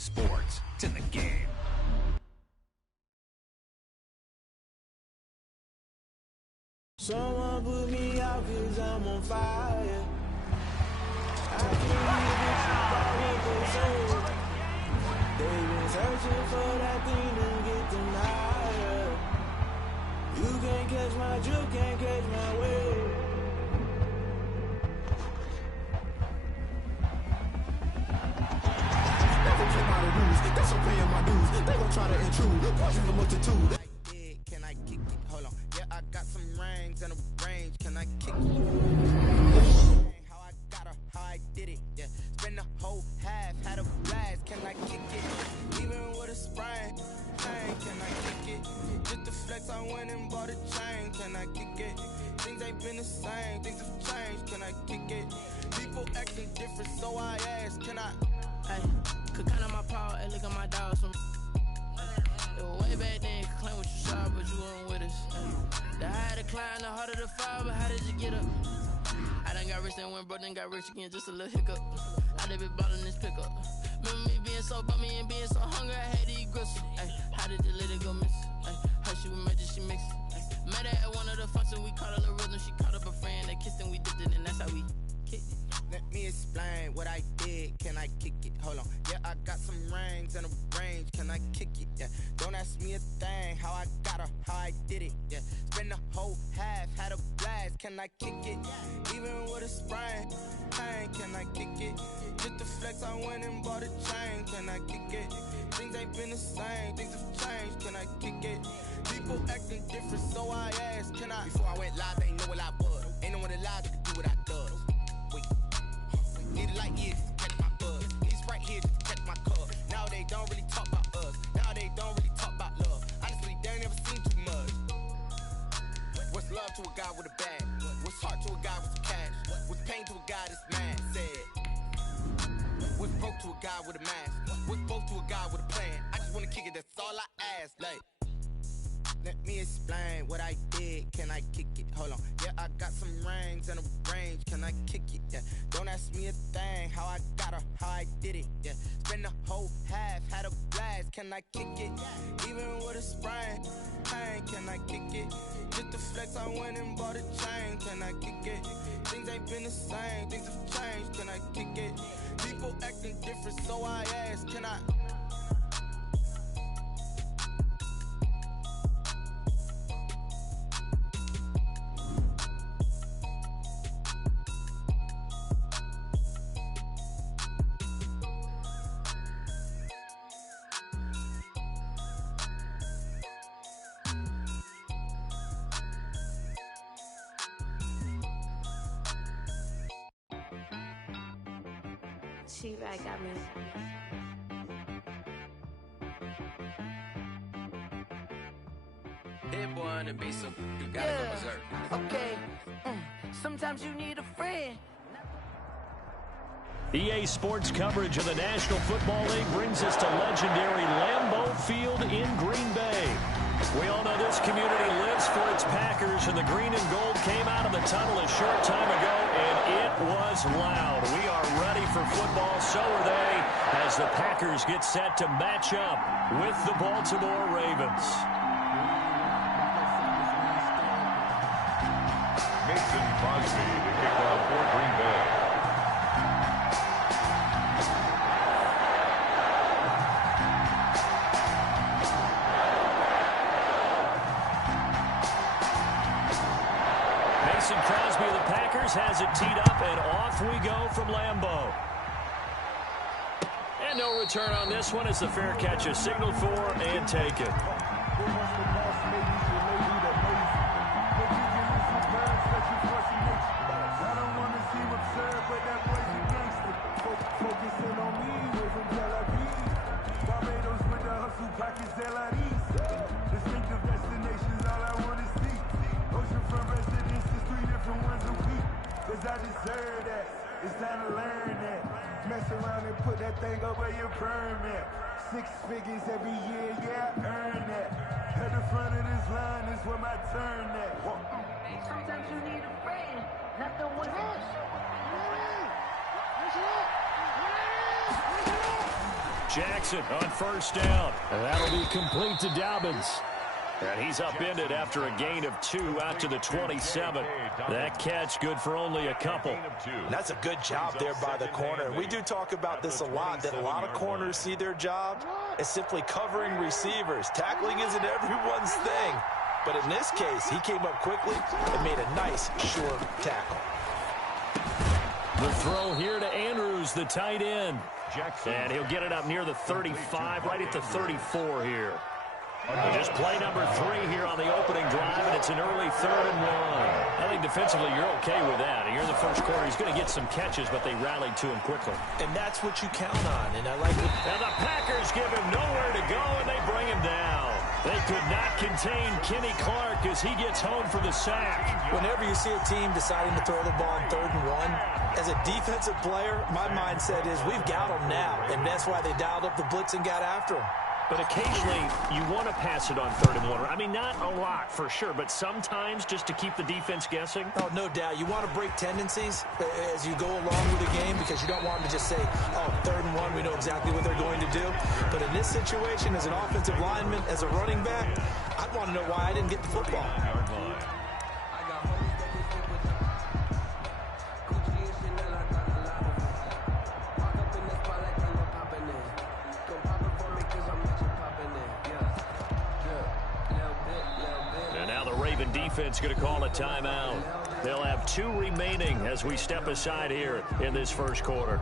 Sports. It's in the game. Someone put me out 'cause I'm on fire. I can't live what they say. They've been searching for that thing to get them higher. You can't catch my drift, can't catch my wave. Never play by the rules, that's what paying my dues. They gon' try to intrude, poison the multitude. Can I kick it? Hold on. Yeah, I got some rings and a range. Can I kick it? How I got her, how I did it. Yeah, spend the whole half, had a blast. Can I kick it? Even with a sprain, can I kick it? Just the flex, I went and bought a chain. Can I kick it? Things ain't been the same, things have changed. Can I kick it? People acting different, so I ask, can I? Hey, could count on my paw and look at my dogs from. It was way back then, could claim what you saw, but you weren't with us. The higher the climb, the harder the fall, but how did you get up? I done got rich and went broke, then got rich again, just a little hiccup. I done been ballin' this pickup. Remember me being so bummy and being so hungry, I had to eat gristle. Ay, how did the lady go miss? Ay, her she was magic, she mixed. Met her at one of the functions, we caught her the rhythm, she caught up a friend, they kissed and we dipped it, and that's how we kicked it. Let me explain what I did. Can I kick it? Hold on. Yeah, I got some rings and a range. Can I kick it? Yeah. Don't ask me a thing. How I got her, how I did it. Yeah. Spend the whole half, had a blast. Can I kick it? Even with a sprain, can I kick it? Just the flex, I went and bought a chain. Can I kick it? Things ain't been the same, things have changed. Can I kick it? People acting different, so I asked, can I? Before I went live, they ain't know what I was. Ain't no one alive that could do what I does. Wait. Need a light here just to catch my buzz. Need Sprite here just to catch my cup. Now they don't really talk about us. Now they don't really talk about love. Honestly, they ain't never seen too much. What's love to a guy with a bag? What's heart to a guy with some cash? What's pain to a guy that's mad? Said. What's broke to a guy with a mask? What's both to a guy with a plan? I just wanna kick it, that's all I ask. Like, let me explain what I did. Can I kick it? Hold on. Yeah, I got some rings and a range. Can I kick it? Yeah. Don't ask me a thing. How I got her, how I did it. Yeah. Spend the whole half, had a blast. Can I kick it? Even with a sprain, can I kick it? Just the flex, I went and bought a chain. Can I kick it? Things ain't been the same, things have changed. Can I kick it? People acting different, so I ask, can I? She-Rag got me. Hit boy on the beat, so you gotta go berserk. Okay, sometimes you need a friend. EA Sports coverage of the National Football League brings us to legendary Lambeau Field in Green Bay. We all know this community lives for its Packers, and the green and gold came out of the tunnel a short time ago, and it was loud. We are ready for football, so are they, as the Packers get set to match up with the Baltimore Ravens. Mason Crosby to kick off for Green Bay. Mason Crosby of the Packers has it teed up, and off we go from Lambeau. And no return on this one as the fair catch is signaled for and taken. I deserve that. It's time to learn that. Mess around and put that thing up where your permit. 6 figures every year, yeah, I earn that. At the front of this line is where my turn at. Sometimes you need a friend, not the one that Jackson on first down. And that'll be complete to Dobbins. And he's upended after a gain of 2 out to the 27. That catch good for only a couple. And that's a good job there by the corner. We do talk about this a lot, that a lot of corners see their job as simply covering receivers. Tackling isn't everyone's thing. But in this case, he came up quickly and made a nice, short tackle. The throw here to Andrews, the tight end. And he'll get it up near the 35, right at the 34 here. Just play number 3 here on the opening drive, and it's an early 3rd and 1. I think defensively you're okay with that. Here in the first quarter, he's going to get some catches, but they rallied to him quickly. And that's what you count on, and I like it. And the Packers give him nowhere to go, and they bring him down. They could not contain Kenny Clark as he gets home for the sack. Whenever you see a team deciding to throw the ball on 3rd and 1, as a defensive player, my mindset is we've got them now, and that's why they dialed up the blitz and got after him. But occasionally, you want to pass it on 3rd and 1. I mean, not a lot for sure, but sometimes just to keep the defense guessing. Oh, no doubt. You want to break tendencies as you go along with the game because you don't want them to just say, oh, 3rd and 1, we know exactly what they're going to do. But in this situation, as an offensive lineman, as a running back, I'd want to know why I didn't get the football. Defense going to call a timeout. They'll have 2 remaining as we step aside here in this first quarter.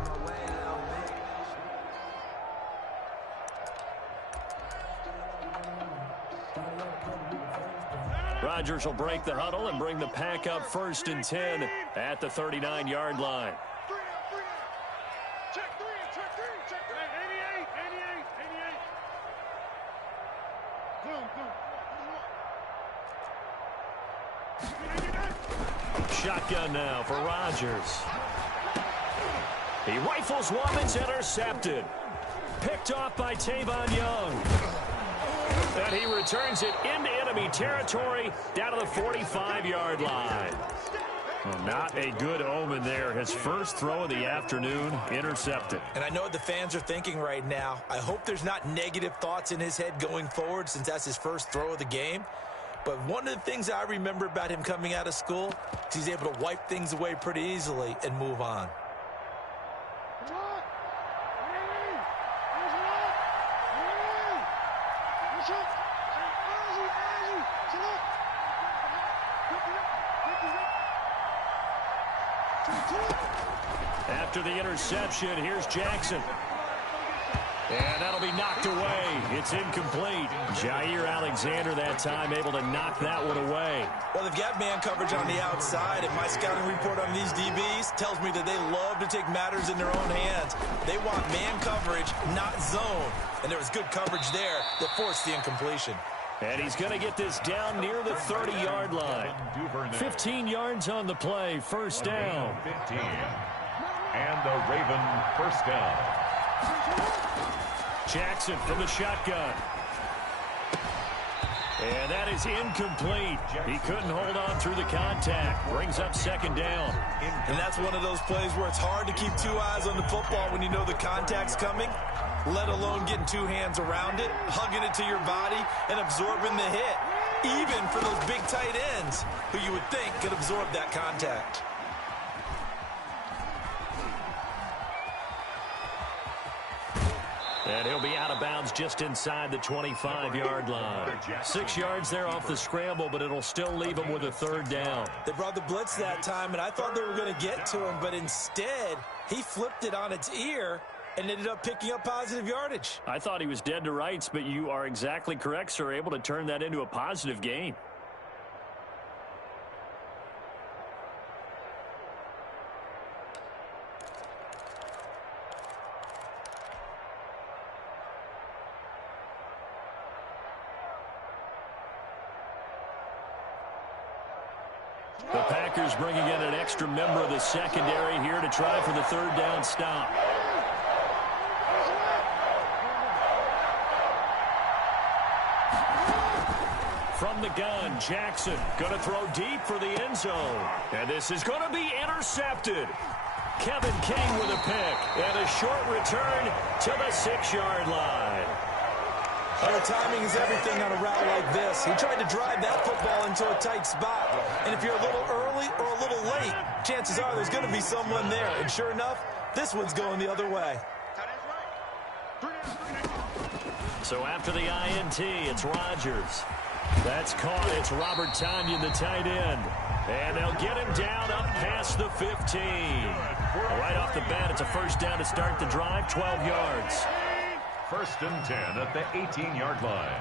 Rodgers will break the huddle and bring the pack up 1st and 10 at the 39-yard line. Shotgun now for Rodgers. He rifles one, it's intercepted. Picked off by Tavon Young. And he returns it into enemy territory down to the 45-yard line. Well, not a good omen there. His first throw of the afternoon intercepted. And I know what the fans are thinking right now. I hope there's not negative thoughts in his head going forward since that's his first throw of the game. But one of the things I remember about him coming out of school is he's able to wipe things away pretty easily and move on. After the interception, here's Jackson. And that'll be knocked away. It's incomplete. Jair Alexander that time able to knock that one away. Well, they've got man coverage on the outside, and my scouting report on these DBs tells me that they love to take matters in their own hands. They want man coverage, not zone. And there was good coverage there that forced the incompletion. And he's going to get this down near the 30-yard line. 15 yards on the play, first down. 15. And the Raven first down. Jackson from the shotgun. And that is incomplete. He couldn't hold on through the contact. Brings up 2nd down. And that's one of those plays where it's hard to keep 2 eyes on the football when you know the contact's coming, let alone getting 2 hands around it, hugging it to your body, and absorbing the hit. Even for those big tight ends who you would think could absorb that contact. And he'll be out of bounds just inside the 25-yard line. 6 yards there off the scramble, but it'll still leave him with a 3rd down. They brought the blitz that time, and I thought they were going to get to him, but instead, he flipped it on its ear and ended up picking up positive yardage. I thought he was dead to rights, but you are exactly correct, sir, able to turn that into a positive gain. The Packers bringing in an extra member of the secondary here to try for the 3rd down stop. From the gun, Jackson going to throw deep for the end zone. And this is going to be intercepted. Kevin King with a pick. And a short return to the 6-yard line. The timing is everything on a route like this. He tried to drive that football into a tight spot. And if you're a little early or a little late, chances are there's going to be someone there. And sure enough, this one's going the other way. So after the INT, it's Rodgers. That's caught. It's Robert Tonyan, the tight end. And they'll get him down up past the 15. Right off the bat, it's a first down to start the drive, 12 yards. First and 10 at the 18-yard line.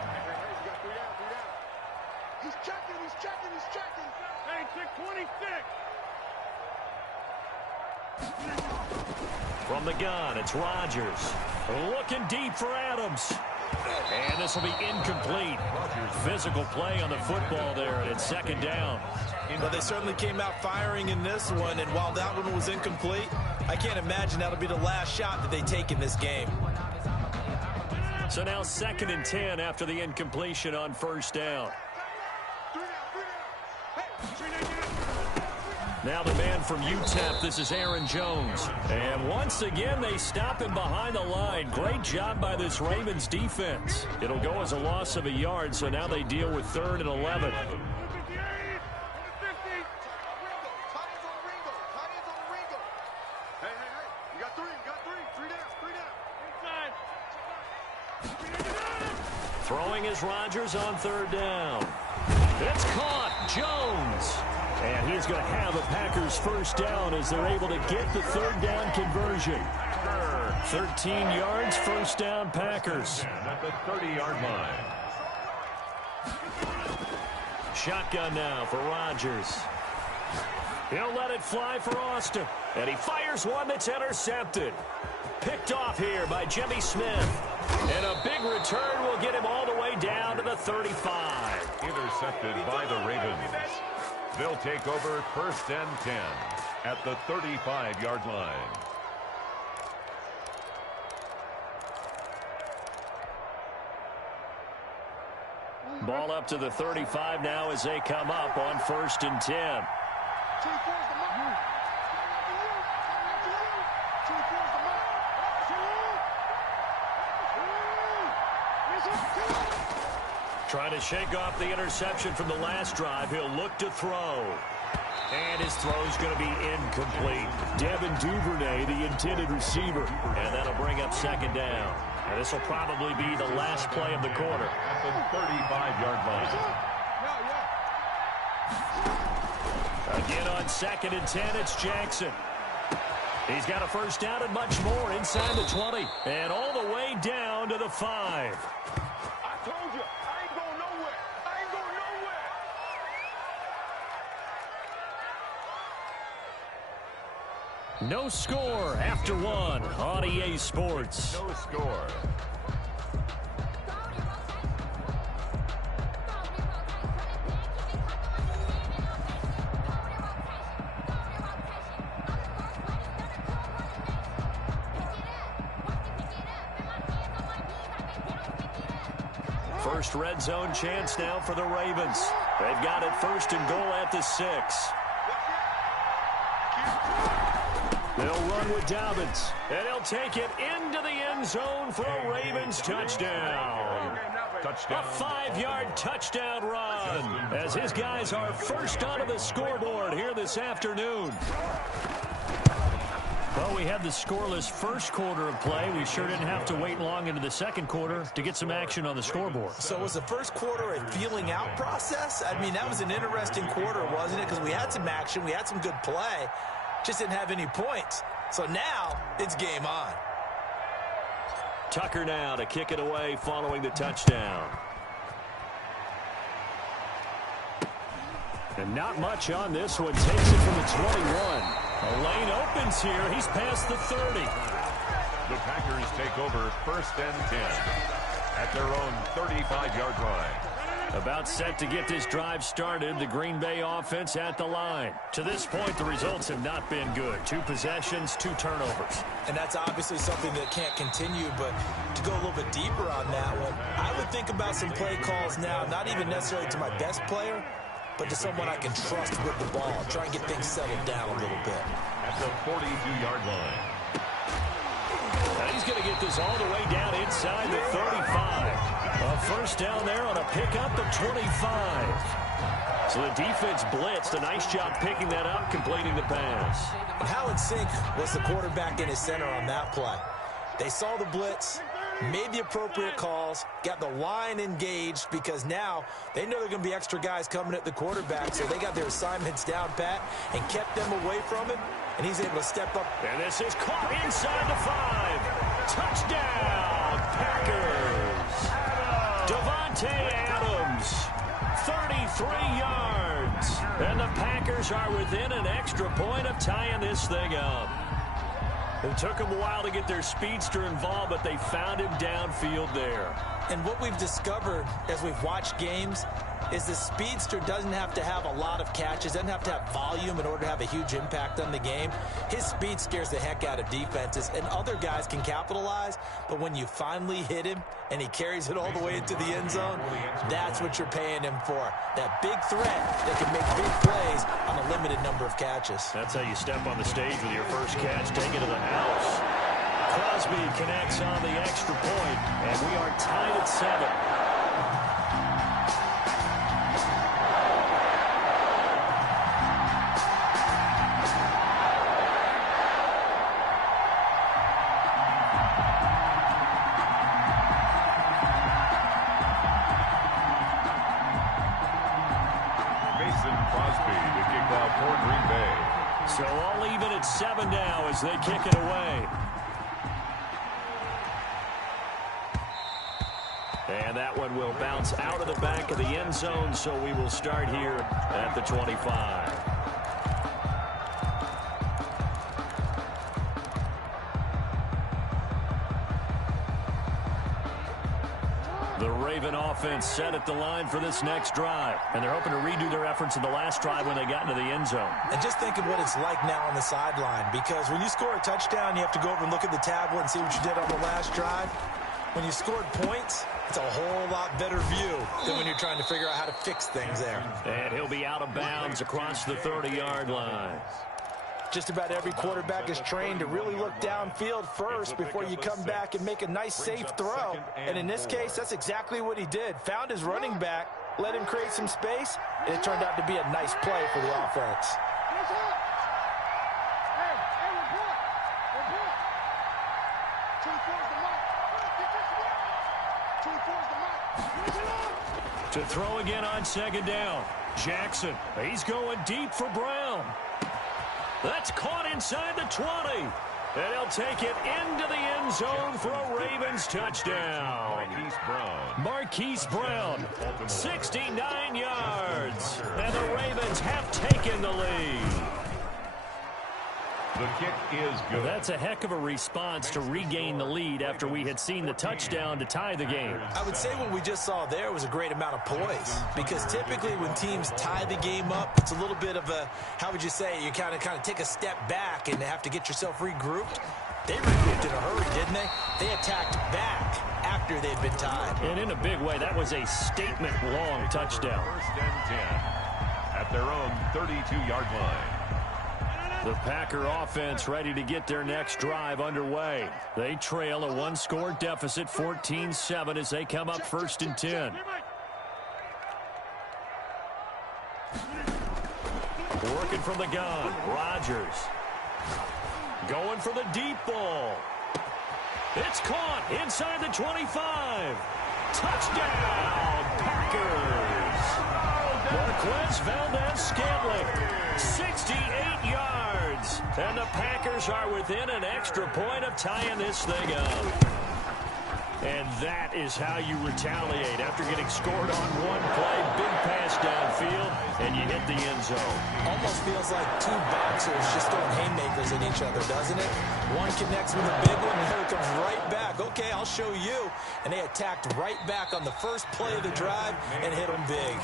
He's checking. Hey, 626. From the gun, it's Rodgers. Looking deep for Adams. And this will be incomplete. Physical play on the football there, and it's second down. Well, they certainly came out firing in this one, and while that one was incomplete, I can't imagine that'll be the last shot that they take in this game. So now 2nd and 10 after the incompletion on first down. Now the man from UTEP, this is Aaron Jones. And once again, they stop him behind the line. Great job by this Ravens defense. It'll go as a loss of a yard, so now they deal with 3rd and 11. Throwing is Rodgers on 3rd down. It's caught. Jones. And he's going to have a Packers first down as they're able to get the 3rd down conversion. 13 yards, first down Packers. At the 30-yard line. Shotgun now for Rodgers. He'll let it fly for Austin. And he fires one that's intercepted. Picked off here by Jimmy Smith. And a big return will get him all the way down to the 35. Intercepted by the Ravens. They'll take over 1st and 10 at the 35-yard line. Ball up to the 35 now as they come up on 1st and 10. Trying to shake off the interception from the last drive. He'll look to throw. And his throw's going to be incomplete. Devin Duvernay, the intended receiver. And that'll bring up 2nd down. And this will probably be the last play of the quarter. At the 35-yard line. Again on 2nd and 10, it's Jackson. He's got a first down and much more inside the 20. And all the way down to the 5. I told you, I ain't going nowhere. No score after one on EA Sports. No score. First red zone chance now for the Ravens. They've got it 1st and goal at the 6. They'll run with Dobbins, and he'll take it into the end zone for a Ravens touchdown. A 5-yard touchdown run as his guys are first onto the scoreboard here this afternoon. Well, we had the scoreless first quarter of play. We sure didn't have to wait long into the second quarter to get some action on the scoreboard. So was the first quarter a feeling out process? I mean, that was an interesting quarter, wasn't it? Because we had some action, we had some good play, just didn't have any points. So now it's game on. Tucker now to kick it away following the touchdown. And not much on this one. Takes it from the 21. A lane opens here. He's past the 30. The Packers take over 1st and 10 at their own 35-yard line. About set to get this drive started. The Green Bay offense at the line. To this point, the results have not been good. 2 possessions, 2 turnovers. And that's obviously something that can't continue, but to go a little bit deeper on that one, I would think about some play calls now, not even necessarily to my best player, but to someone I can trust with the ball. Try and get things settled down a little bit. At the 42-yard line. And he's going to get this all the way down inside the 35. A first down there on a pickup at 25. So the defense blitzed. A nice job picking that up, completing the pass. And how in sync was the quarterback in his center on that play? They saw the blitz, made the appropriate calls, got the line engaged because now they know there are going to be extra guys coming at the quarterback, so they got their assignments down pat and kept them away from him, and he's able to step up. And this is caught inside the 5. Touchdown, Packers. Devontae Adams, 33 yards. And the Packers are within an extra point of tying this thing up. It took them a while to get their speedster involved, but they found him downfield there. And what we've discovered as we've watched games is the speedster doesn't have to have a lot of catches, doesn't have to have volume in order to have a huge impact on the game. His speed scares the heck out of defenses, and other guys can capitalize, but when you finally hit him and he carries it all the way into the end zone, that's what you're paying him for. That big threat that can make big plays on a limited number of catches. That's how you step on the stage with your first catch, take it to the house. Crosby connects on the extra point, and we are tied at 7. So all even at 7 now as they kick it away. And that one will bounce out of the back of the end zone, so we will start here at the 25. The Raven offense set at the line for this next drive. And they're hoping to redo their efforts in the last drive when they got into the end zone. And just think of what it's like now on the sideline, because when you score a touchdown, you have to go over and look at the tablet and see what you did on the last drive. When you scored points, it's a whole lot better view than when you're trying to figure out how to fix things there. And he'll be out of bounds across the 30-yard line. Just about every quarterback is trained to really look downfield first before you come back and make a nice, safe throw. And in this case, that's exactly what he did. Found his running back, let him create some space, and it turned out to be a nice play for the offense. To throw again on second down. Jackson, he's going deep for Brown. That's caught inside the 20. And he'll take it into the end zone for a Ravens touchdown. Marquise Brown, 69 yards. And the Ravens have taken the lead. The kick is good. That's a heck of a response to regain the lead after we had seen the touchdown to tie the game. I would say what we just saw there was a great amount of poise, because typically when teams tie the game up, it's a little bit of a, how would you say, you kind of take a step back and have to get yourself regrouped. They regrouped in a hurry, didn't they? They attacked back after they'd been tied. And in a big way, that was a statement-long touchdown. First and 10 at their own 32-yard line. The Packer offense ready to get their next drive underway. They trail a one-score deficit, 14-7, as they come up first and 10. Working from the gun, Rodgers. Going for the deep ball. It's caught inside the 25. Touchdown, Packers. Marquez Valdez-Scantling, 68 yards. And the Packers are within an extra point of tying this thing up. And that is how you retaliate after getting scored on one play. Big pass downfield, and you hit the end zone. Almost feels like two boxers just throwing haymakers at each other, doesn't it? One connects with a big one, and the other comes right back. Okay, I'll show you. And they attacked right back on the first play of the drive and hit them big.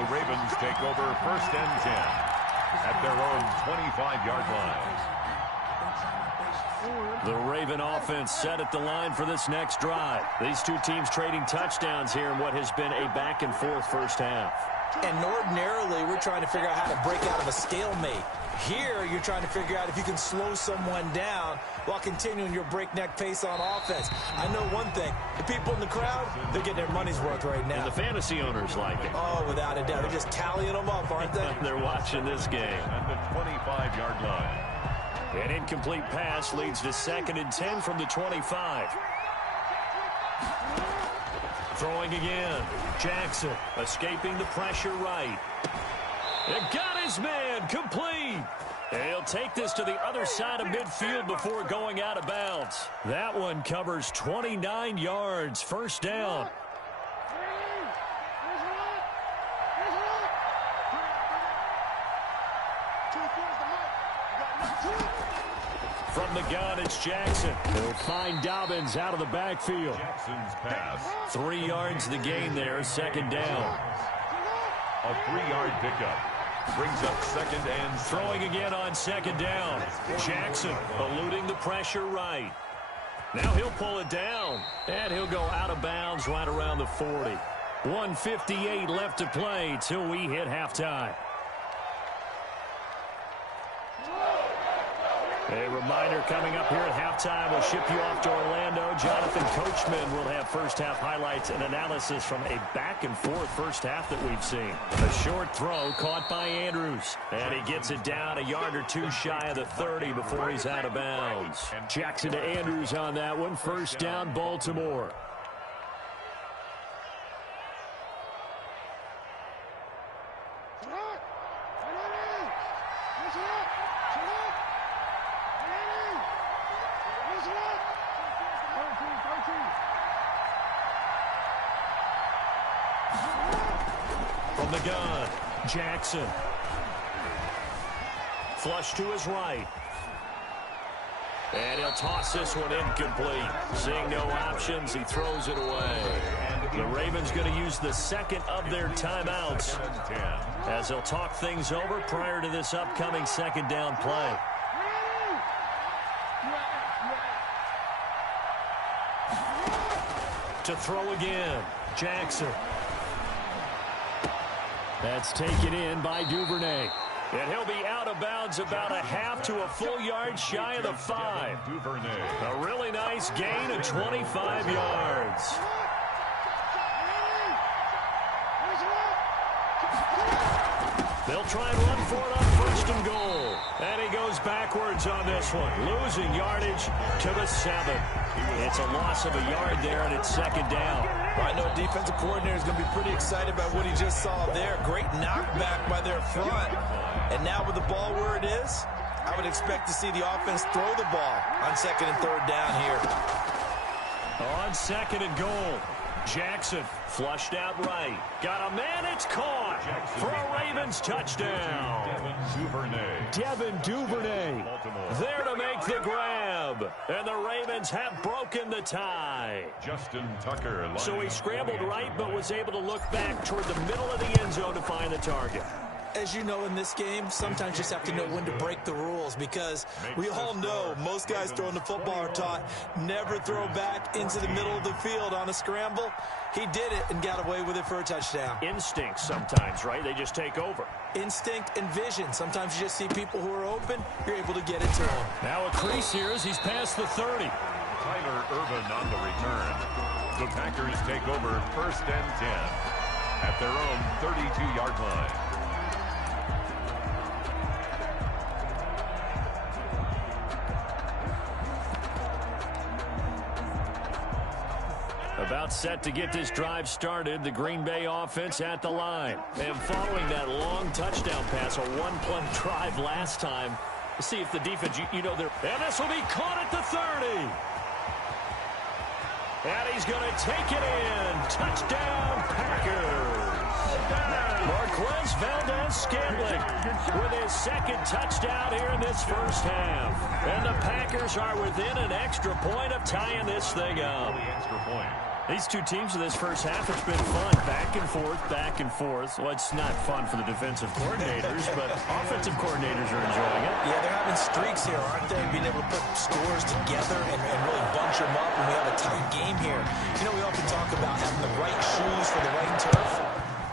The Ravens take over first and 10 at their own 25-yard line. The Raven offense set at the line for this next drive. These two teams trading touchdowns here in what has been a back-and-forth first half. And ordinarily, we're trying to figure out how to break out of a stalemate. Here, you're trying to figure out if you can slow someone down while continuing your breakneck pace on offense. I know one thing. The people in the crowd, they're getting their money's worth right now. And the fantasy owners like it. Oh, without a doubt. They're just tallying them up, aren't they? They're watching this game. At the 25-yard line. An incomplete pass leads to 2nd and 10 from the 25. Throwing again. Jackson escaping the pressure right. It got his man complete. He'll take this to the other side of midfield before going out of bounds. That one covers 29 yards. First down. From the gun, it's Jackson. He'll find Dobbins out of the backfield. Jackson's pass. 3 yards the gain there, 2nd down. A 3-yard pickup. Brings up 2nd and Throwing again on 2nd down. Jackson eluding the pressure right. Now he'll pull it down. And he'll go out of bounds right around the 40. 1:58 left to play till we hit halftime. A reminder coming up here at halftime. We'll ship you off to Orlando. Jonathan Coachman will have first-half highlights and analysis from a back-and-forth first half that we've seen. A short throw caught by Andrews. And he gets it down a yard or two shy of the 30 before he's out of bounds. Jackson to Andrews on that one. First down, Baltimore. From the gun, Jackson. Flush to his right. And he'll toss this one incomplete. Seeing no options, he throws it away. The Ravens going to use the 2nd of their timeouts as they'll talk things over prior to this upcoming 2nd down play. To throw again, Jackson. That's taken in by Duvernay. And he'll be out of bounds about a half to a full yard shy of the 5. A really nice gain of 25 yards. They'll try and run for it on 1st and goal. And he goes backwards on this one, losing yardage to the 7. It's a loss of a yard there, and it's 2nd down. I know defensive coordinator is going to be pretty excited about what he just saw there. Great knockback by their front. And now with the ball where it is, I would expect to see the offense throw the ball on 2nd and 3rd down here. On 2nd and goal, Jackson flushed out right. Got a man, it's caught for a Ravens touchdown. Devin Duvernay there to make the grab. And the Ravens have broken the tie. Justin Tucker. So he scrambled right but was able to look back toward the middle of the end zone to find the target. As you know, in this game, sometimes you just have to know when to break the rules, because we all know most guys throwing the football are taught never throw back into the middle of the field on a scramble. He did it and got away with it for a touchdown. Instinct sometimes, right? They just take over. Instinct and vision. Sometimes you just see people who are open, you're able to get it to them. Now a crease here as he's past the 30. Tyler Irvin on the return. The Packers take over 1st and 10 at their own 32-yard line. About set to get this drive started, the Green Bay offense at the line. And following that long touchdown pass, a one-play drive last time, see if the defense, you know, they're... And this will be caught at the 30. And he's going to take it in. Touchdown, Packers. Marquez Valdez-Scantling with his 2nd touchdown here in this first half. And the Packers are within an extra point of tying this thing up. These two teams in this first half, it's been fun. Back and forth, back and forth. Well, it's not fun for the defensive coordinators, but offensive coordinators are enjoying it. Yeah, they're having streaks here, aren't they? Being able to put scores together and really bunch them up when we have a tight game here. You know, we often talk about having the right shoes for the right turf.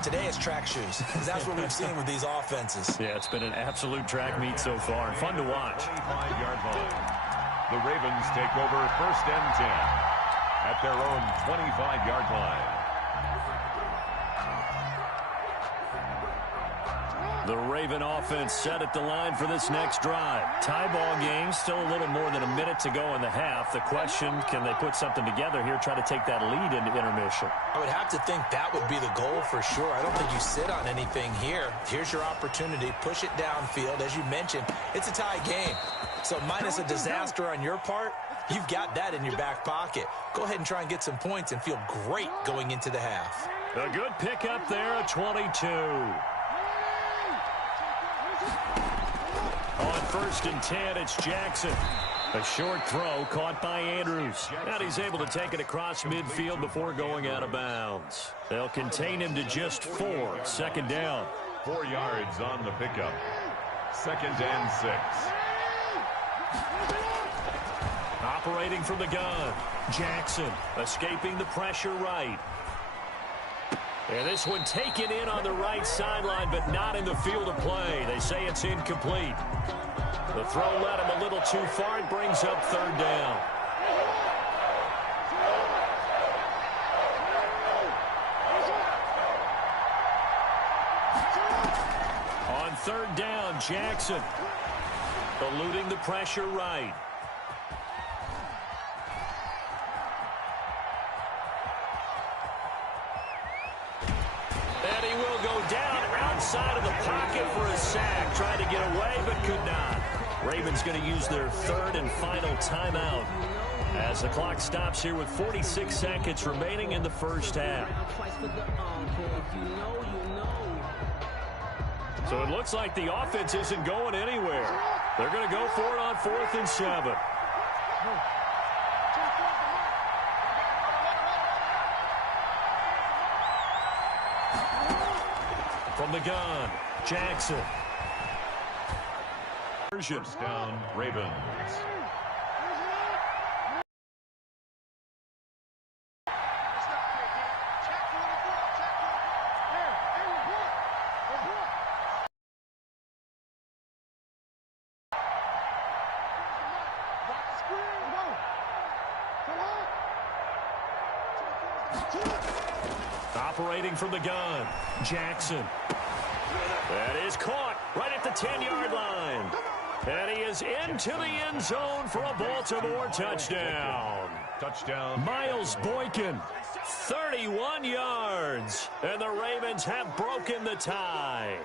Today it's track shoes, because that's what we've seen with these offenses. Yeah, it's been an absolute track meet so far, and fun to watch. 25-yard line. The Ravens take over 1st and 10 at their own 25-yard line. The Raven offense set at the line for this next drive. Tie ball game, still a little more than a minute to go in the half. The question, can they put something together here, try to take that lead into intermission? I would have to think that would be the goal for sure. I don't think you sit on anything here. Here's your opportunity. Push it downfield. As you mentioned, it's a tie game. So minus a disaster on your part, you've got that in your back pocket. Go ahead and try and get some points and feel great going into the half. A good pickup there, a 22. On 1st and 10, it's Jackson. A short throw caught by Andrews. And he's able to take it across midfield before going out of bounds. They'll contain him to just 4. 2nd down. 4 yards on the pickup. 2nd and 6. Operating from the gun. Jackson escaping the pressure right. And this one taken in on the right sideline, but not in the field of play. They say it's incomplete. The throw led him a little too far. It brings up 3rd down. On 3rd down, Jackson eluding the pressure right. And he will go down outside of the pocket for a sack. Tried to get away, but could not. Ravens going to use their 3rd and final timeout as the clock stops here with 46 seconds remaining in the first half. So it looks like the offense isn't going anywhere. They're going to go for it on 4th and 7. From the gun, Jackson. First down, Ravens. Operating from the gun, Jackson. That is caught right at the 10-yard line. And he is into the end zone for a Baltimore touchdown. Touchdown. Miles Boykin, 31 yards. And the Ravens have broken the tie.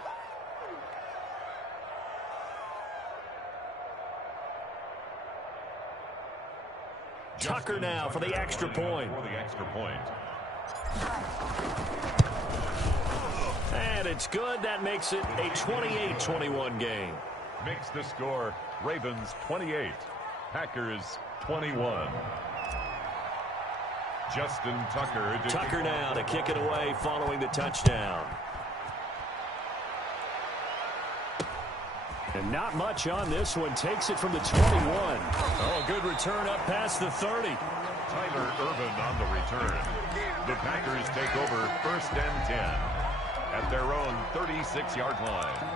Tucker now for the extra point. And it's good. That makes it a 28-21 game. Makes the score Ravens 28, Packers 21. Justin Tucker. Tucker now to kick it away following the touchdown. And not much on this one. Takes it from the 21. Oh, a good return up past the 30. Tyler Ervin on the return. The Packers take over 1st and 10 at their own 36-yard line.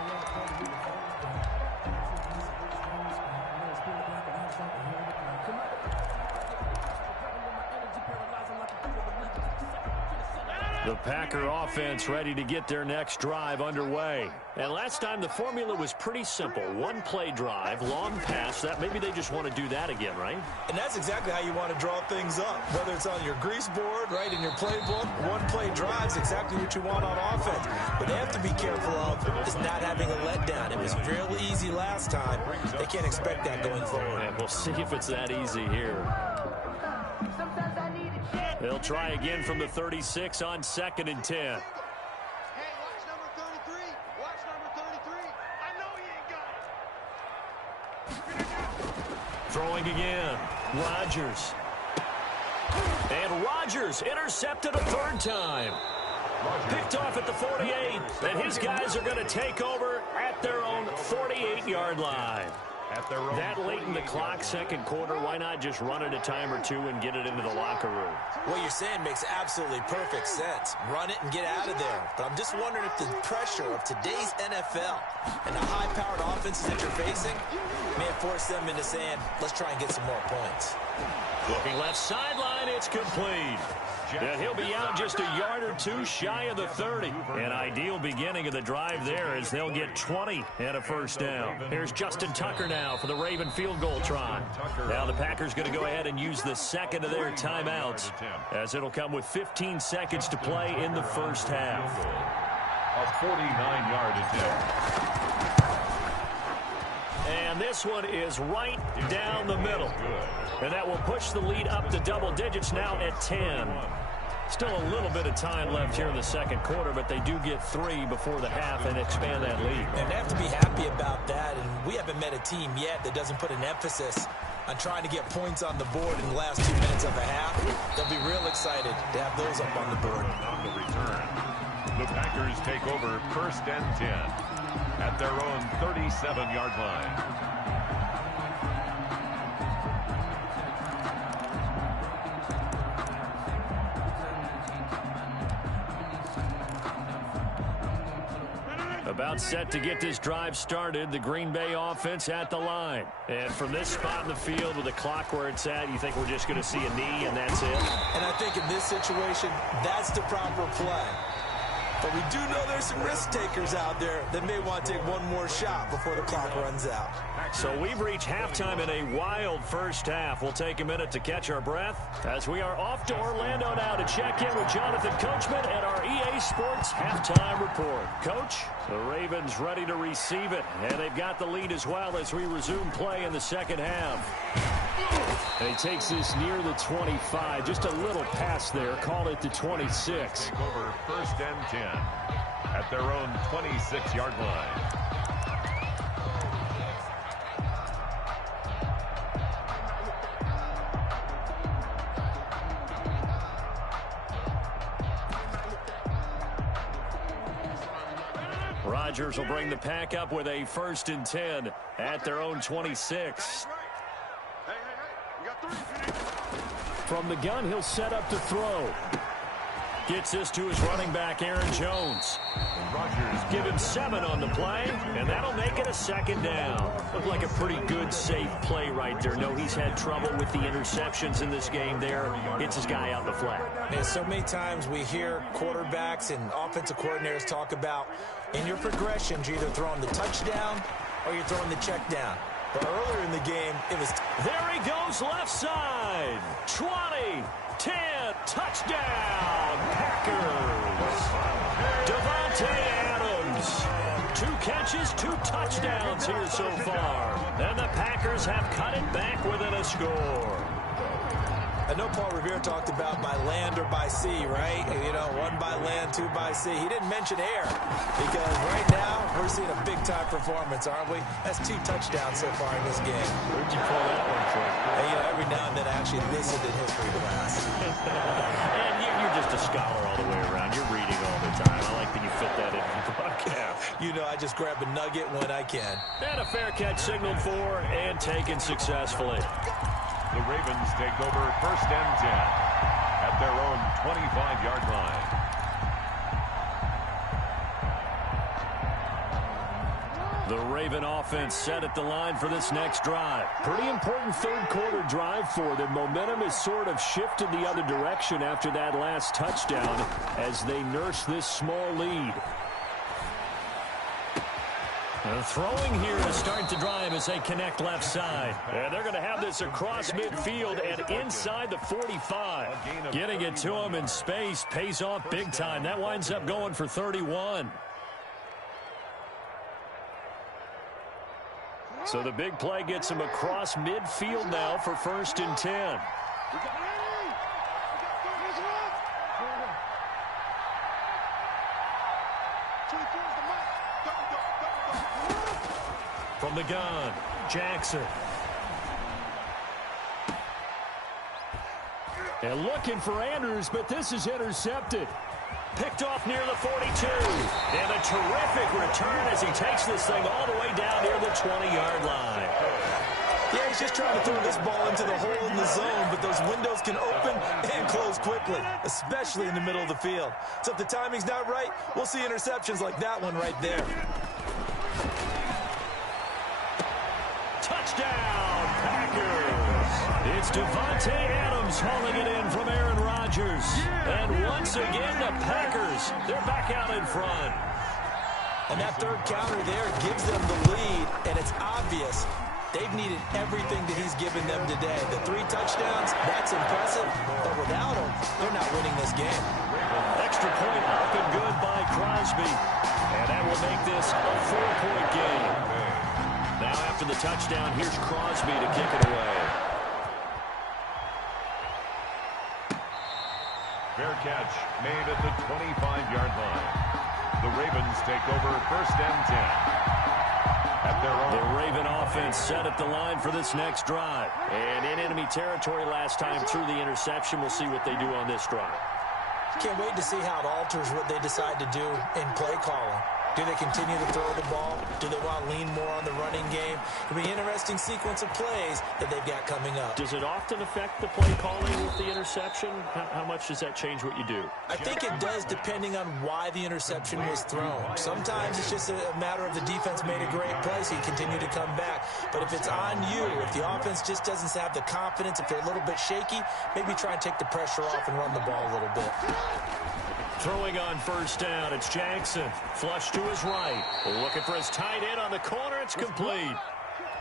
The Packer offense ready to get their next drive underway. And last time the formula was pretty simple. One-play drive, long pass. That maybe they just want to do that again, right? And that's exactly how you want to draw things up. Whether it's on your grease board, right, in your playbook, one-play drive's exactly what you want on offense. But they have to be careful of is not having a letdown. It was real easy last time. They can't expect that going forward. And we'll see if it's that easy here. They'll try again from the 36 on 2nd and 10. Hey, watch number 33. Watch number 33. I know he ain't got it. Throwing again. Rodgers. And Rodgers intercepted a 3rd time. Picked off at the 48. And his guys are going to take over at their own 48-yard line. At their own That late in the clock, second quarter, why not just run it a time or two and get it into the locker room? What you're saying makes absolutely perfect sense. Run it and get out of there. But I'm just wondering if the pressure of today's NFL and the high-powered offenses that you're facing may have forced them into saying, let's try and get some more points. Looking left sideline, it's complete. And he'll be out just a yard or two shy of the 30. An ideal beginning of the drive there as they'll get 20 and a first down. Here's Justin Tucker now for the Raven field goal try. Now the Packers going to go ahead and use the second of their timeouts as it'll come with 15 seconds to play in the first half. A 49-yard attempt. And this one is right down the middle. And that will push the lead up to double digits now at 10. Still a little bit of time left here in the second quarter, but they do get 3 before the half and expand that lead. And they have to be happy about that, and we haven't met a team yet that doesn't put an emphasis on trying to get points on the board in the last 2 minutes of a half. They'll be real excited to have those up on the board. On the return, the Packers take over first and 10 at their own 37-yard line. About set to get this drive started, the Green Bay offense at the line. And from this spot in the field with the clock where it's at, you think we're just going to see a knee and that's it? And I think in this situation, that's the proper play. But we do know there's some risk takers out there that may want to take one more shot before the clock runs out. So we've reached halftime in a wild first half. We'll take a minute to catch our breath as we are off to Orlando now to check in with Jonathan Coachman at our EA Sports Halftime Report. Coach, the Ravens ready to receive it, and they've got the lead as well as we resume play in the second half. And he takes this near the 25, just a little pass there, call it the 26. Take over first and 10 at their own 26-yard line. Rodgers will bring the pack up with a first and 10 at their own 26. From the gun, he'll set up to throw. Gets this to his running back, Aaron Jones. Rodgers give him 7 on the play, and that'll make it a second down. Looked like a pretty good, safe play right there. No, he's had trouble with the interceptions in this game there. Hits his guy out in the flat. And so many times we hear quarterbacks and offensive coordinators talk about in your progressions, you're either throwing the touchdown or you're throwing the check down. But earlier in the game, it was... There he goes, left side. 20, 10, touchdown, Packers. Davante Adams. 2 catches, 2 touchdowns here so far. And the Packers have cut it back within a score. I know Paul Revere talked about by land or by sea, right? You know, 1 by land, 2 by sea. He didn't mention air because right now we're seeing a big-time performance, aren't we? That's 2 touchdowns so far in this game. Where'd you pull that one from? Hey, you know, every now and then I actually listened in history class. And you're just a scholar all the way around. You're reading all the time. I like that you fit that in the broadcast. You know, I just grab a nugget when I can. And a fair catch signaled for and taken successfully. The Ravens take over first and 10 at their own 25-yard line. The Raven offense set at the line for this next drive. Pretty important third quarter drive for them. Momentum has sort of shifted the other direction after that last touchdown as they nurse this small lead. Throwing here to start the drive as they connect left side. And they're going to have this across midfield and inside the 45. Getting it to him in space pays off big time. That winds up going for 31. So the big play gets him across midfield now for first and 10. From the gun, Jackson. And looking for Andrews, but this is intercepted. Picked off near the 42. And a terrific return as he takes this thing all the way down near the 20-yard line. Yeah, he's just trying to throw this ball into the hole in the zone, but those windows can open and close quickly, especially in the middle of the field. So if the timing's not right, we'll see interceptions like that one right there. Touchdown, Packers. It's Devontae Adams hauling it in from Aaron Rodgers. And once again, the Packers, they're back out in front. And that third counter there gives them the lead, and it's obvious they've needed everything that he's given them today. The 3 touchdowns, that's impressive, but without him, they're not winning this game. Extra point up and good by Crosby. And that will make this a 4-point game. Now after the touchdown, here's Crosby to kick it away. Fair catch made at the 25-yard line. The Ravens take over 1st and 10. The Raven offense set at the line for this next drive. And in enemy territory last time through the interception. We'll see what they do on this drive. Can't wait to see how it alters what they decide to do in play calling. Do they continue to throw the ball? Do they want to lean more on the running game? It'll be an interesting sequence of plays that they've got coming up. Does it often affect the play calling with the interception? How much does that change what you do? I think it does depending on why the interception was thrown. Sometimes it's just a matter of the defense made a great play, so you continue to come back. But if it's on you, if the offense just doesn't have the confidence, if they're a little bit shaky, maybe try and take the pressure off and run the ball a little bit. Throwing on 1st down, it's Jackson. Flush to his right. Looking for his tight end on the corner. It's complete.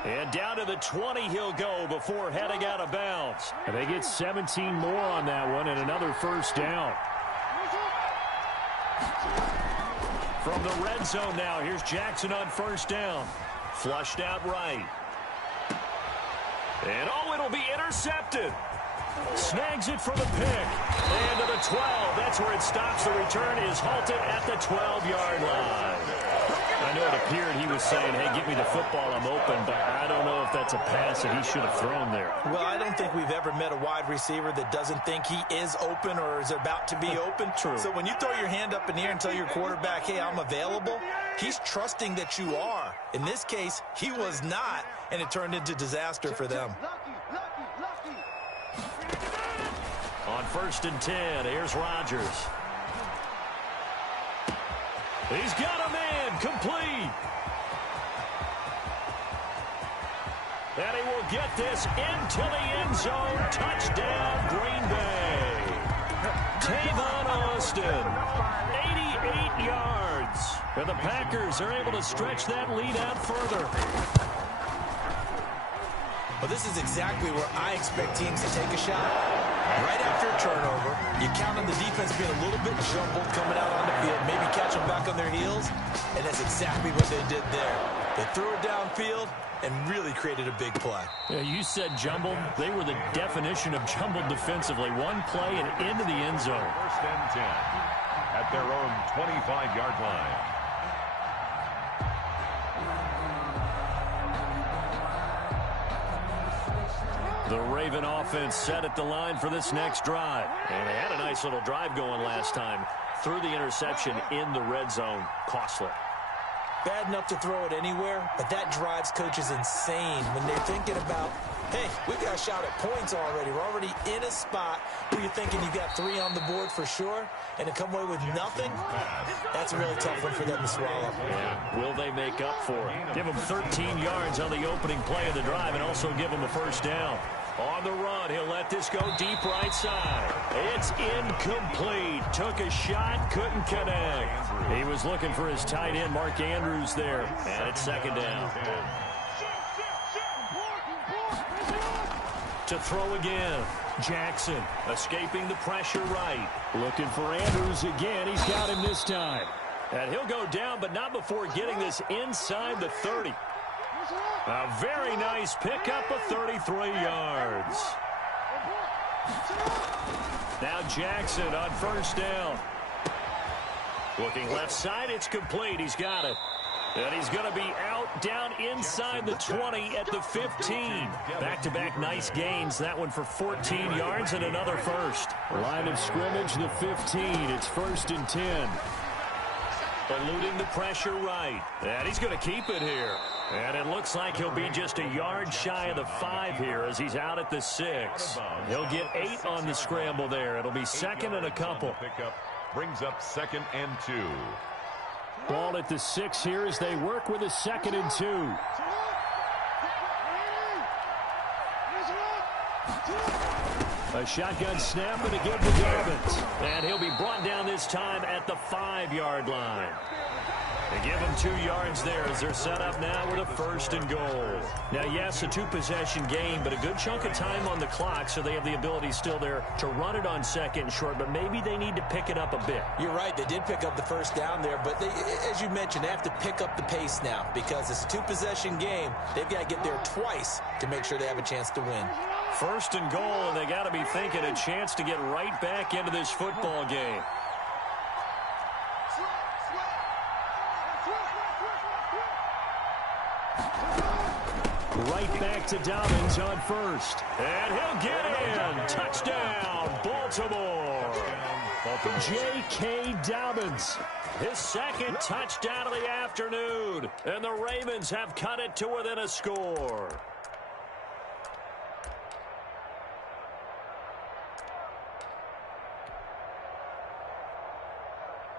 And down to the 20 he'll go before heading out of bounds. And they get 17 more on that one and another 1st down. From the red zone now, here's Jackson on 1st down. Flushed out right. And it'll be intercepted. Snags it for the pick. And to the 12. That's where it stops. The return is halted at the 12-yard line. I know it appeared he was saying, hey, give me the football, I'm open, but I don't know if that's a pass that he should have thrown there. Well, I don't think we've ever met a wide receiver that doesn't think he is open or is about to be open. True. So when you throw your hand up in the air and tell your quarterback, hey, I'm available, he's trusting that you are. In this case, he was not, and it turned into disaster for them. On 1st and 10, here's Rodgers. He's got a man, complete. And he will get this into the end zone. Touchdown, Green Bay. Tavon Austin, 88 yards. And the Packers are able to stretch that lead out further. Well, this is exactly where I expect teams to take a shot. Right after a turnover, you count on the defense being a little bit jumbled coming out on the field, maybe catch them back on their heels, and that's exactly what they did there. They threw it downfield and really created a big play. Yeah, you said jumbled. They were the definition of jumbled defensively. One play and into the end zone. 1st and 10 at their own 25-yard line. The Raven offense set at the line for this next drive. And they had a nice little drive going last time. Threw the interception in the red zone. Costly. Bad enough to throw it anywhere, but that drives coaches insane when they're thinking about, hey, we've got a shot at points already. We're already in a spot where you're thinking you've got 3 on the board for sure, and to come away with nothing, that's a really tough one for them to swallow. Yeah. Will they make up for it? Give them 13 yards on the opening play of the drive and also give them a 1st down. On the run, he'll let this go deep right side. It's incomplete. Took a shot, couldn't connect. He was looking for his tight end, Mark Andrews, there. And it's 2nd down. To throw again. Jackson escaping the pressure right. Looking for Andrews again. He's got him this time. And he'll go down, but not before getting this inside the 30. A very nice pickup of 33 yards. Now Jackson on 1st down. Looking left side, it's complete. He's got it. And he's going to be out down inside the 20 at the 15. Back-to-back nice gains. That one for 14 yards and another first. Line of scrimmage, the 15. It's 1st and 10. Eluding the pressure right. And he's going to keep it here. And it looks like he'll be just a yard shy of the 5 here as he's out at the 6. He'll get 8 on the scramble there. It'll be 2nd and a couple. Pickup brings up 2nd and 2. Ball at the 6 here as they work with a 2nd and 2. A shotgun snap and a give to Dobbins. And he'll be brought down this time at the 5-yard line. They give him 2 yards there as they're set up now with a 1st and goal. Now, yes, a 2-possession game, but a good chunk of time on the clock, so they have the ability still there to run it on 2nd and short, but maybe they need to pick it up a bit. You're right. They did pick up the 1st down there, but they, as you mentioned, they have to pick up the pace now because it's a 2-possession game. They've got to get there twice to make sure they have a chance to win. 1st and goal, and they got to be thinking a chance to get right back into this football game. Right back to Dobbins on 1st. And he'll get in. Touchdown, Baltimore. J.K. Dobbins. His 2nd touchdown of the afternoon. And the Ravens have cut it to within a score.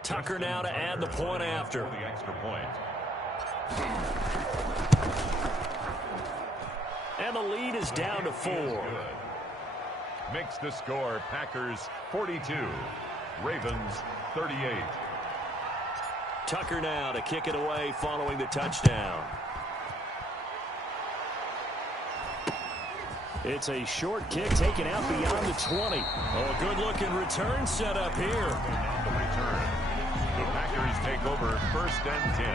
Tucker now to add the point after. The extra point. And the lead is down to 4. Makes the score Packers 42, Ravens 38. Tucker now to kick it away following the touchdown. It's a short kick taken out beyond the 20. Oh, good-looking return set up here. On the return, the Packers take over 1st and 10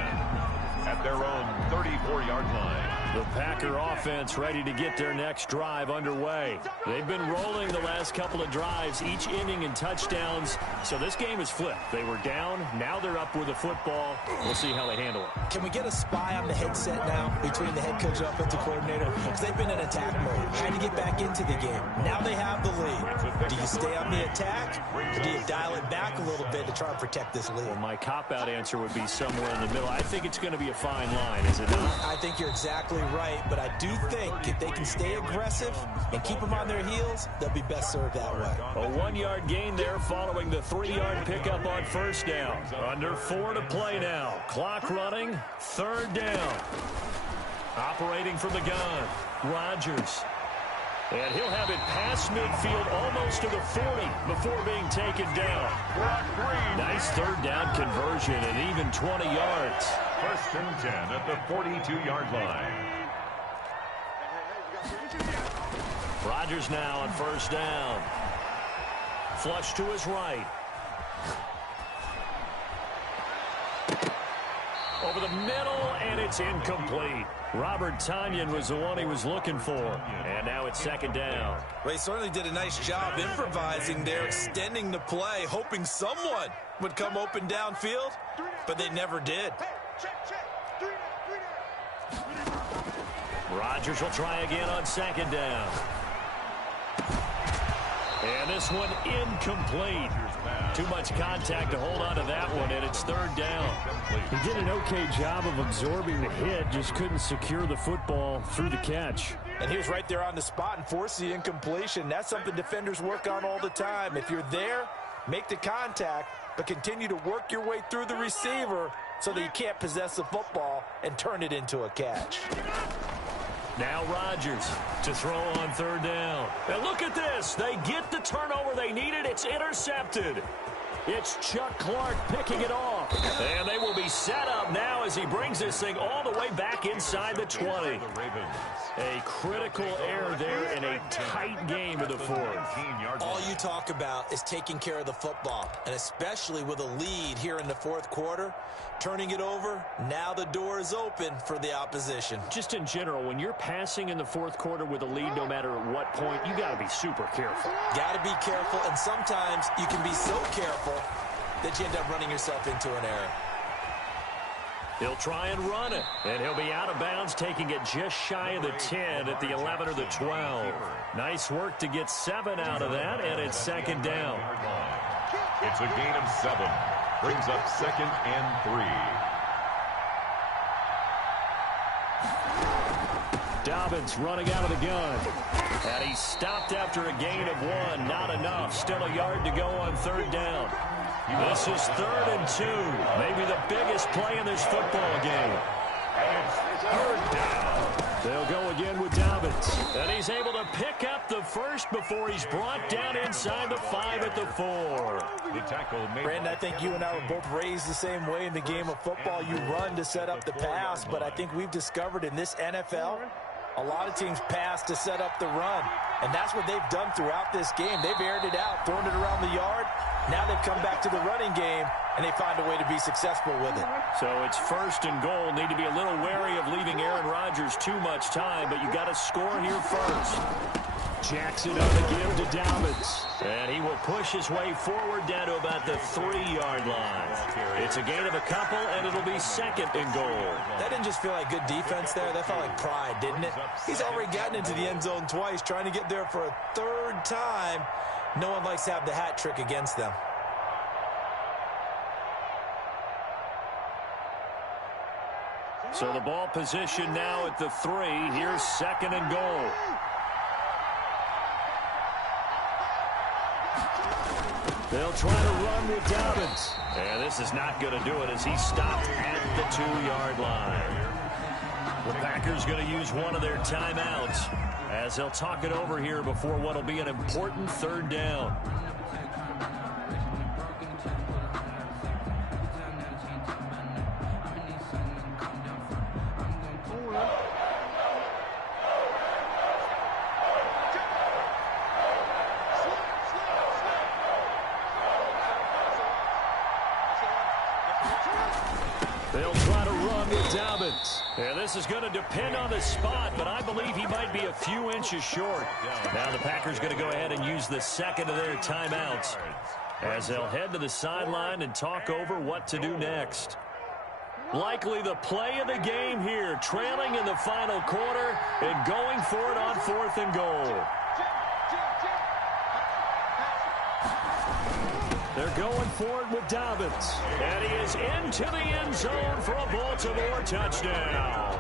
at their own 34-yard line. The Packer offense ready to get their next drive underway. They've been rolling the last couple of drives, each inning in touchdowns. So this game is flipped. They were down. Now they're up with the football. We'll see how they handle it. Can we get a spy on the headset now between the head coach and offensive coordinator? Because they've been in attack mode, trying to get back into the game. Now they have the lead. Do you stay on the attack, or do you dial it back a little bit to try and protect this lead? Well, my cop-out answer would be somewhere in the middle. I think it's going to be a fine line, is it not? I think you're exactly right, but I do think if they can stay aggressive and keep them on their heels, they'll be best served that way. A 1-yard gain there following the 3-yard pickup on 1st down. Under 4 to play now. Clock running, 3rd down. Operating from the gun, Rodgers. And he'll have it past midfield almost to the 40 before being taken down. Nice 3rd down conversion and even 20 yards. 1st and 10 at the 42-yard line. Rodgers now on 1st down. Flush to his right. Over the middle, and it's incomplete. Robert Tonyan was the one he was looking for. And now it's 2nd down. Well, he certainly did a nice job improvising there, extending the play, hoping someone would come open downfield, but they never did. Rodgers will try again on 2nd down. And this one incomplete. Too much contact to hold on to that one, and it's 3rd down. He did an okay job of absorbing the hit, just couldn't secure the football through the catch. And he was right there on the spot and forced the incompletion. That's something defenders work on all the time. If you're there, make the contact, but continue to work your way through the receiver so that you can't possess the football and turn it into a catch. Now Rodgers to throw on 3rd down. And look at this. They get the turnover they needed. It's intercepted. It's Chuck Clark picking it off. And they will be set up now as he brings this thing all the way back inside the 20. A critical error there in a tight game of the 4th. All you talk about is taking care of the football, and especially with a lead here in the 4th quarter. Turning it over, now the door is open for the opposition. Just in general, when you're passing in the 4th quarter with a lead, no matter at what point, you got to be super careful. Got to be careful, and sometimes you can be so careful that you end up running yourself into an error. He'll try and run it, and he'll be out of bounds, taking it just shy of the 10 at the 11 or the 12. Nice work to get 7 out of that, and it's second down. It's a gain of 7. Brings up 2nd and 3. Dobbins running out of the gun. And he's stopped after a gain of 1. Not enough. Still a yard to go on 3rd down. This is 3rd and 2. Maybe the biggest play in this football game. And it's 3rd down. They'll go again with Dobbins. And he's able to pick up the first before he's brought down inside the 5 at the 4. The tackle made. Brandon, I think you and I were both raised the same way in the game of football. You run to set up the pass, but I think we've discovered in this NFL, a lot of teams pass to set up the run. And that's what they've done throughout this game. They've aired it out, thrown it around the yard. Now they've come back to the running game, and they find a way to be successful with it. So it's 1st and goal. Need to be a little wary of leaving Aaron Rodgers too much time, but you got to score here first. Jackson on the give to Dobbins. And he will push his way forward down to about the 3-yard line. It's a gain of a couple, and it'll be 2nd and goal. That didn't just feel like good defense there. That felt like pride, didn't it? He's already gotten into the end zone twice, trying to get there for a 3rd time. No one likes to have the hat trick against them. So the ball position now at the 3. Here's 2nd and goal. They'll try to run with Dobbins. And this is not going to do it as he's stopped at the 2-yard line. The Packers going to use one of their timeouts as they'll talk it over here before what will be an important 3rd down. They'll try to run with Dobbins. And this is going to depend on the spot, but I believe he might be a few inches short. Now the Packers going to go ahead and use the 2nd of their timeouts as they'll head to the sideline and talk over what to do next. Likely the play of the game here, trailing in the final quarter and going for it on 4th and goal. They're going for it with Dobbins. And he is into the end zone for a Baltimore touchdown.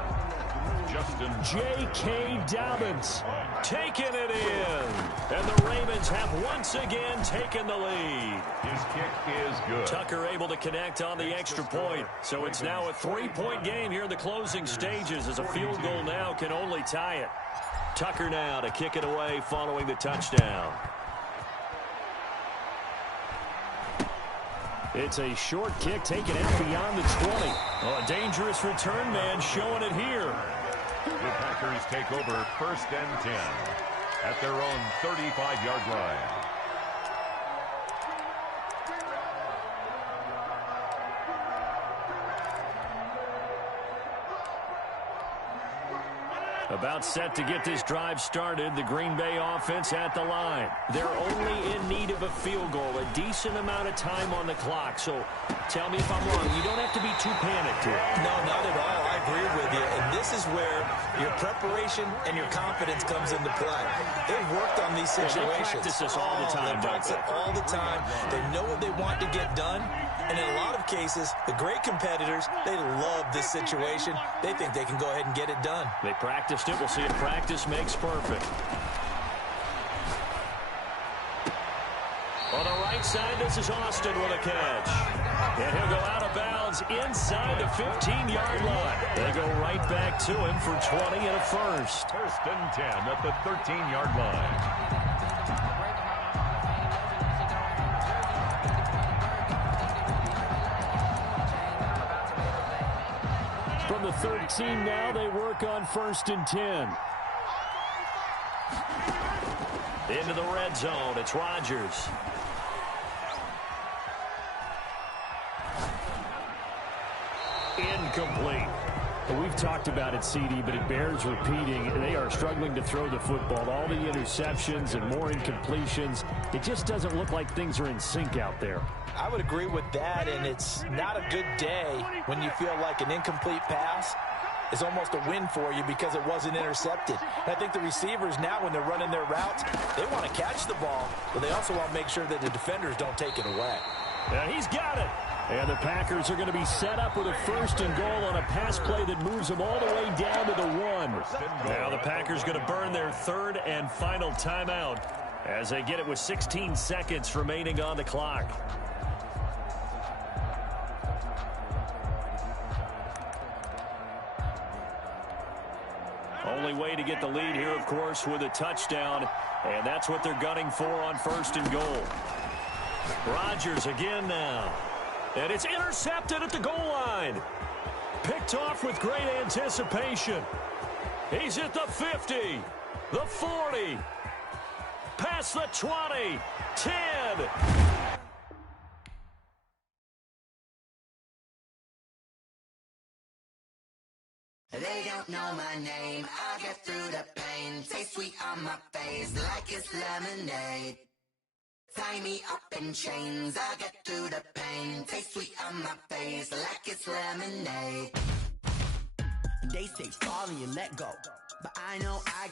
J.K. Dobbins taking it in. And the Ravens have once again taken the lead. His kick is good. Tucker able to connect on the extra point. So it's now a 3-point game here in the closing stages as a field goal now can only tie it. Tucker now to kick it away following the touchdown. It's a short kick taken out beyond the 20. Oh, a dangerous return man showing it here. The Packers take over 1st and 10 at their own 35-yard line. About set to get this drive started, the Green Bay offense at the line. They're only in need of a field goal, a decent amount of time on the clock. So tell me if I'm wrong. You don't have to be too panicked here. No, not at all. I agree with you. And this is where your preparation and your confidence comes into play. They've worked on these situations. They practice this all the time, They practice it all the time. They know what they want to get done. And in a lot of cases, the great competitors, they love this situation. They think they can go ahead and get it done. They practiced it. We'll see if practice makes perfect. On the right side, this is Austin with a catch. And he'll go out of bounds inside the 15-yard line. They go right back to him for 20 and a first. 1st and 10 at the 13-yard line. From the 13 now, they work on 1st and 10. Into the red zone, it's Rodgers. Incomplete. We've talked about it, CD, but it bears repeating. They are struggling to throw the football. All the interceptions and more incompletions. It just doesn't look like things are in sync out there. I would agree with that, and it's not a good day when you feel like an incomplete pass is almost a win for you because it wasn't intercepted. And I think the receivers now, when they're running their routes, they want to catch the ball, but they also want to make sure that the defenders don't take it away. Yeah, he's got it. And the Packers are going to be set up with a 1st and goal on a pass play that moves them all the way down to the 1. Now the Packers going to burn their 3rd and final timeout as they get it with 16 seconds remaining on the clock. Only way to get the lead here, of course, with a touchdown, and that's what they're gunning for on 1st and goal. Rodgers again now. And it's intercepted at the goal line. Picked off with great anticipation. He's at the 50, the 40, past the 20, 10. They don't know my name. I get through the pain. Taste sweet on my face like it's lemonade. Tie me up in chains, I get through the pain. Taste sweet on my face like it's lemonade. They say fall and you let go, but I know I